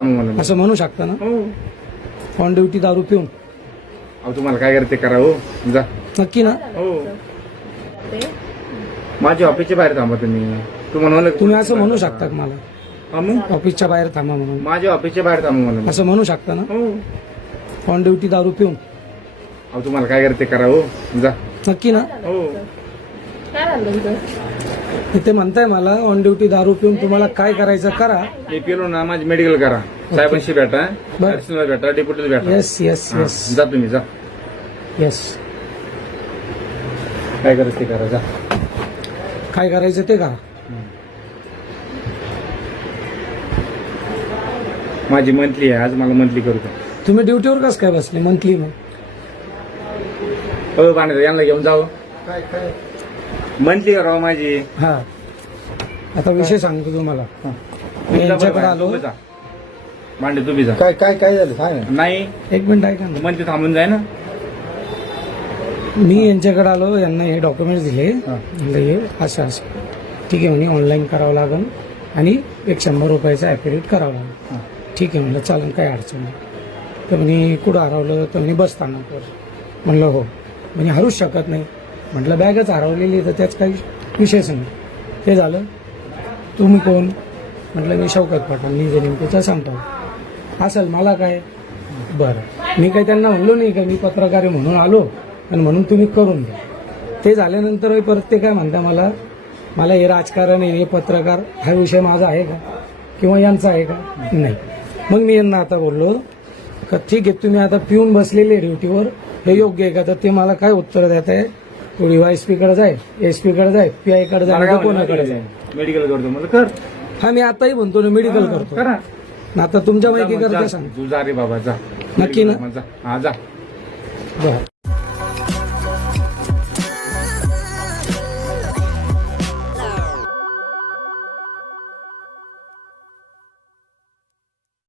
मला असं म्हणू शकता ना? हो. ऑन ड्युटी दारू पिऊन? अहो तुम्हाला काय करते करा हो. जा. नक्की ना? हो. माझ्या ऑफिसच्या बाहेर थांबा तुम्ही. तुम्ही असं म्हणू शकता का मला हा मग? ऑफिसच्या बाहेर थांबा म्हणून? माझ्या ऑफिसच्या बाहेर थांबा मला. असं म्हणू शकता ना? हो. ऑन ड्युटी दारू पिऊन? अहो तुम्हाला काय करते करा हो. जा. नक्की ना? हो. इथे म्हणताय मला ऑन ड्युटी दारू पिऊन तुम्हाला काय करायचं करा. मी पेलो ना माझी मेडिकल करा. साहेबांशी भेटा, बरं. ऍडिशनल भेटा, डेप्युटीला भेटा. येस येस हा, येस जा तुम्ही जा. येस. काय करायचं ते करा. जा. काय करायचं ते करा. माझी मंथली आहे आज, मला मंथली करू द्या. तुम्ही ड्युटीवर कसं काय बसले मंथली मग? हो बांधे यांना घेऊन जावं. मंथली करावं माझी. हा, आता विषय सांगतो तुम्हाला. मी यांच्याकडे आलो. भांडे तुम्ही जा. काय काय काय झालं सांग ना. नाही एक मिनिट ऐका ना. मंथली थांबून जाय ना. मी यांच्याकडे आलो, यांना हे डॉक्युमेंट्स दिले. म्हणलं हे असं असं ठीक आहे म्हणे, ऑनलाईन करावं लागेल आणि एक 100 रुपयाचा ॲफिडेविट करावं लागेल. ठीक आहे म्हणलं, चालेल, काही अडचण नाही. तर म्हणे कुठं हरवलं? तर म्हणे बस स्थानकावर. म्हणलं हो. म्हणजे हरूच शकत नाही. म्हटलं बॅगच हरवलेली, तर त्याच काही विषयच नाही. ते झालं. तुम्ही कोण? म्हटलं मी शौकत पठाण, मी नेमकं सांगतो. असेल मला काय. बरं, मी काही त्यांना म्हणलो नाही का मी पत्रकार आहे म्हणून आलो आणि म्हणून तुम्ही करून द्या. ते झाल्यानंतर परत ते काय म्हणता मला हे राजकारण आहे, हे पत्रकार, हा विषय माझा आहे का किंवा यांचा आहे का? नाही. मग मी यांना आता बोललो का ठीक आहे, तुम्ही आता पिऊन बसलेले ड्युटीवर, हे योग्य आहे का? तर ते मला काय उत्तर देत आहे, थोडी वायएसपी कडे जाय, एसपी कडे जाय, पीआय कडे जाय, कोणाकडे जाय. मेडिकल करतो मला कर. हा, मी आताही म्हणतो ना मेडिकल करतो. करा. आता तुमच्या माहिती करता सांग. तू जा रे बाबा जा. नक्की ना? जा. हा जा. बरं.